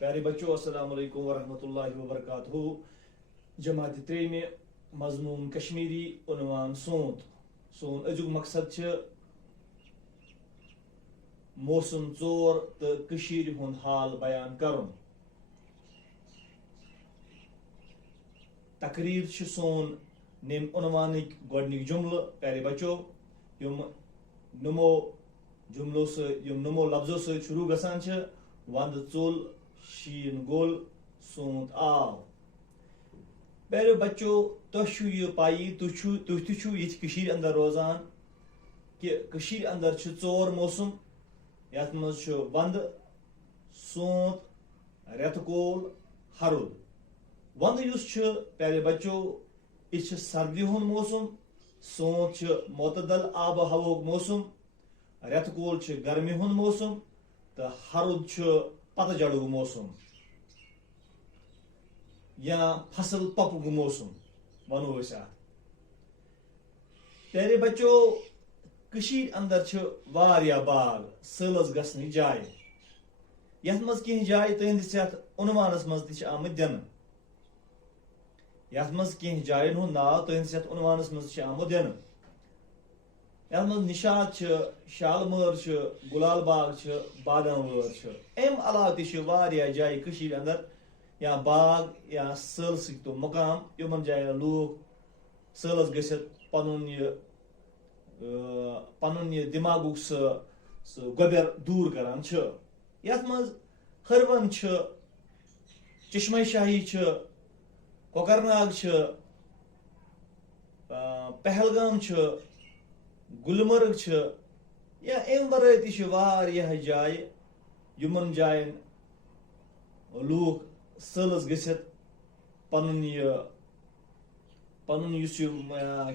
प्यारे बच्चों, अस्सलाम वालेकुम वरहमतुल्लाहि वबरकातुहू। जमात त्रेमे मजमून कश्मीरी उन्वान सोत सोन अजुक मकसद मौसम चोर तो कशीर हुन हाल बयान करुन। तकरीर सोन नेम उन्वानिक गोडनिक जुमल। प्यारे बच्चों, युम नमो जुमलों से नमो लफ्जों से शुरू गसान वंद चुल शीन गोल सोत आव। प्यारे बच्चों, तुह यह पाई तुह ये अंदर रोजान कि कशीर अंदर चोर मौसम यथ मज वंद सोत रेतकोल हरुद। वंद युस प्यारे बच्चों यह सर्दी हुन मौसम, सोत मोतदल आब हवोक मौसम, रेतकोल गर्मी हुन मौसम तो हरुद पतझड़ुक मौसम या फसल पपुक मौसम वनो अस। प्यारे बच्चों, कशीर अंदर वारिया बाग सलस गसनी जाय यथ मज कह जाय तुंदिस उन्वानस मज त आमत दिन। यथ मज कह जायन हुंद नाव तुंदिस उन्वानस मज आमुत दिन। यथ मज निशात शालमर गुलाल बाग बादाम वोर अम अलाव त जाय कशीर अंदर या बाग या सल तो मुकाम यमन जायन लूख सलस गसित पनुन यह दिमागुक गोबर दूर करान। यथ मज हरवन चश्मे शाही कोकरनाग पहलगाम गुलमर्ग या अम वर जाय यमन जायन लूख सलस गसित पनुन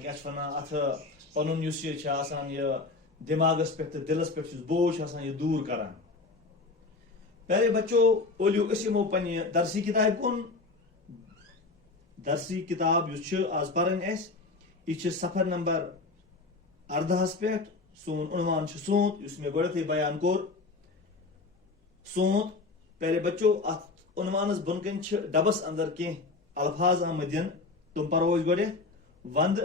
क्या अथ पनुन दिमागस पे तो दिलस पे बोझ यह दूर करान। प्यारे बच्चों, ओलियो यमो पन्ने दरसी किताब कुन। दरसी किताब आज परन यह सफर नंबर 18 पे सोन उन्वान सोत युस मे गोडे बयान कोर सोत। प्यारे बच्चों, अत उन्वानस बुनकन डबस अंदर कह अल्फाज आमद दिन तुम परो गोडे वंद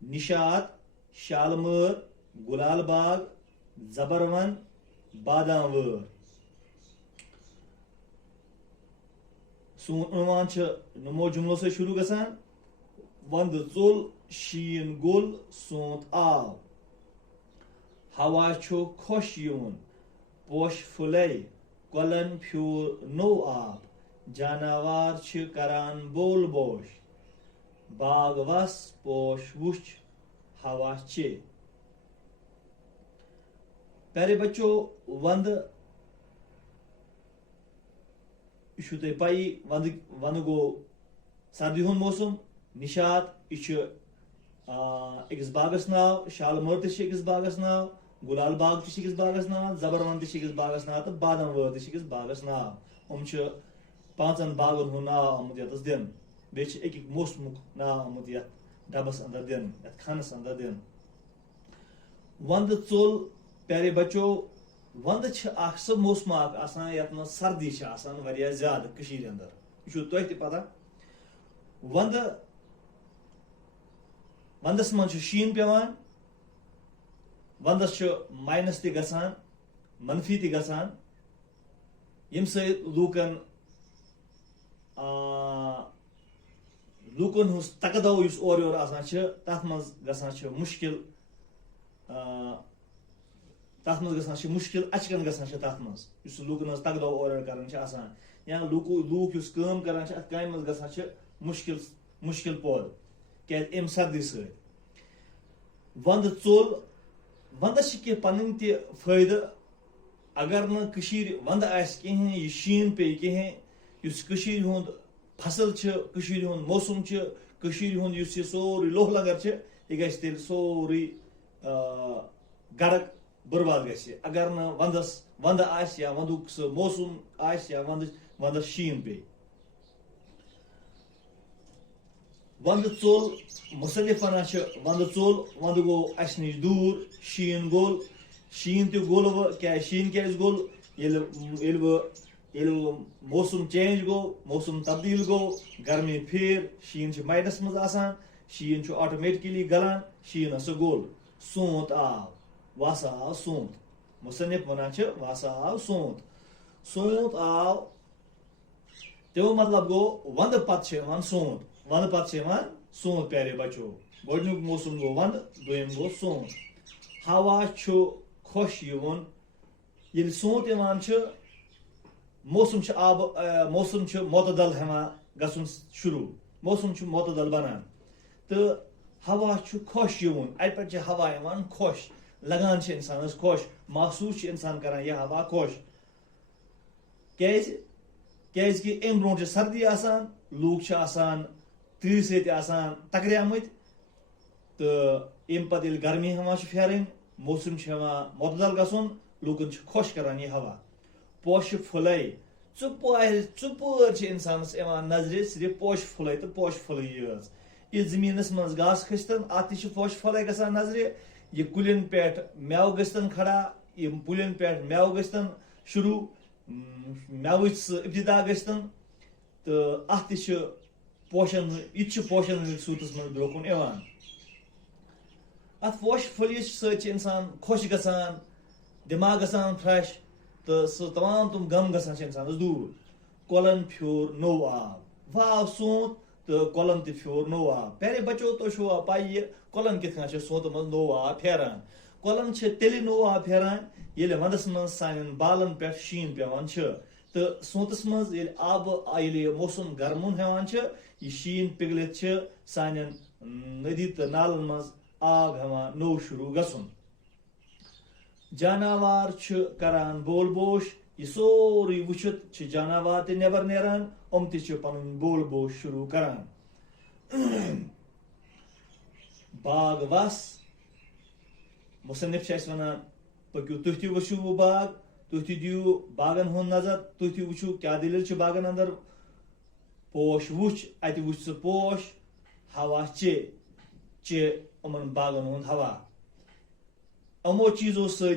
निशात शालमर गुलाल बाग जबरवन बादाम वर। सोन उन्वान नमो जुमलों से शुरू गसान वंद चुल शीन गुल सोत आव। हवा खुश यून पोश फुले कोलन फ्यूर नो आब। जानवर करान बोल बोश बाग वस पोश वुच हवा चे। प्यारे बच्चों, वंद यह पाई वंद गो सर्दी हुन मौसम। निशात यह अकिस बागस नाव, शालमर तकिस बागस नाव, गुलाल बाग तकिस बागस नाव, जबरवन तकिस बागस नाव तो बादाम वर तकिस बागस नाव। हम 5 बागन हुन नाव आमुत यतस दिन बे एक मौसमुक नाव आमुत यत डबस अंदर दिन यत खानस अंदर दिन। वंद चुल प्यारे बच्चों, वंद सह मौसम यत मज सर्दी वरिया ज्यादा कशीर अंदर। यह तुह त पता वंदस मज शीन पेवान, वंदस माइनस त गसान मनफी त गसान यम लूकन लूकन हुस तकदो और योर तथ मज गसान मुश्किल तथ मज गसान मुश्किल अचकन गसान तथ मज लूकन तकदो और कर या लूक कम करान अत काम मज गसान मुश्किल मुश्किल पौद क्या अम सर्दी सत। वंद चुल वंदस कह पन तयद अगर न वंद कहें यह शीन पे कहें हुंद फसल कशीर हुंद मौसम कशीर हुंद यह सोरी लोह लंगर यह गि तेल सोरी गरक बर्बाद ग। अगर न वंद या वंदुक मौसम या वंदस शीन पे। वंद चुल मुसलिफ वन वंद चुल वंद गो अस नश दूर शीन गोल शीन तो गोल क्या शीन क्या गोल मौसम चेंज गो, मौसम तब्दील गो, गर्मी फिर शीन माइनस मज आसान, शीन ऑटोमेटिकली गलान, शीन हस गोल, सोत आव, वस आव सोत, मुसन्निफ वनान वस आव सोत, सोत आव, त्यो मतलब गो वंद पत सोत, वंद पत सोत प्यारे बचो, गोडनुक मौसम गो वंद, दोयम गो सोत, हवा खुश युवन, ये सोत यवान मौसम मौसम मोतदल हेवान गसन शुरू, मौसम मोतदल बनान, तो हवा खुश युवन, अत पे हवा यवान खुश, लगान इंसानस खुश, महसूस इंसान करान यह हवा खुश, कि अम ब्रो सर्दी आसान, लूक आसान तीर सत आसान तकरियामत, तो अम पे गर्मी हवा फेरन, मौसम मोतदल गसन, लूकन खुश करान यह हवा, पोश फुलै चुपर इंसानस नजर सिर्फ पोश फुलै तो पोश फुलै ये जमीनस मज घास खस्तन अत पोश फुलै गसान नजर, ये कुलिन पे मेव गस्तन खड़ा, ये पुलिन पे मेव गस्तन शुरू, मेव इब्तिदा गस्तन, तो अत पोशन यह पोशन सूतस मज ब्रोकुन यवान, अत पोश फुलिस इंसान खुश गसान, दिमाग गसान फ्रेश, तो सह तमाम तुम गम गसान इंसानस दूर, कोलन फ्योर नो आब, वाव सोत तो कोलन ते फ्योर नो आब, प्यारे बचो तो शो पाई कोलन कित सोत मज नो आब फेरान, कोलन तेल नो आब फेरान ये वंदस मज सान बालन पे शीन पेवान, तो सोतस मज ये आब मौसम गर्मुन हेवान, यह शीन पिघलित सान नदी तो नालन मज आब हेवान नो शुरू गसन, जानवर करान बोल बोश, यह सोरी वुचित जानवर ते नेबर नेरान, ते पन बोल बोश शुरू करान, बाग वस, मुसन्निफ वनान पकू तुह वुचु वो बाग, तुह दियो बागन हुन नजर, तुह वुचु क्या दिल बागन अंदर, पोश वुच अत वुच सह पोश, हवा चे अमन बागन हुन हवा, अमो चीजों से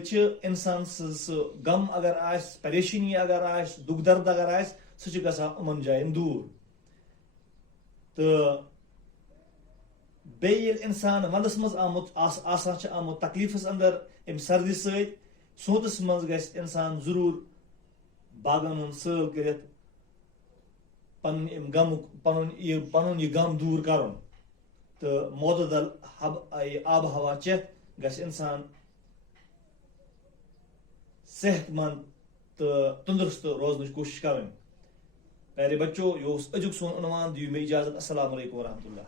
इंसान गम अगर आस, परेशानी अगर आस, दुख दर्द अगर आस, सह गसान उमन जायन दूर, तो बेल इंसान वंदस मज आमुत आमुत तकलीफस अंदर अम सर्दी सत, सोतस मज गस इंसान जरूर बागन हुन सल कर पन गम पन यह गम दूर कर, तो मोतदल आब हवा चेत गस इंसान सेहतमंद तो तंदुरुस्त रोजन कोशिश करें। प्यारे बच्चों, यह अजुक सोन उन्वान, दियो मे इजाजत। अस्सलाम वालेकुम वरहमतुल्लाह।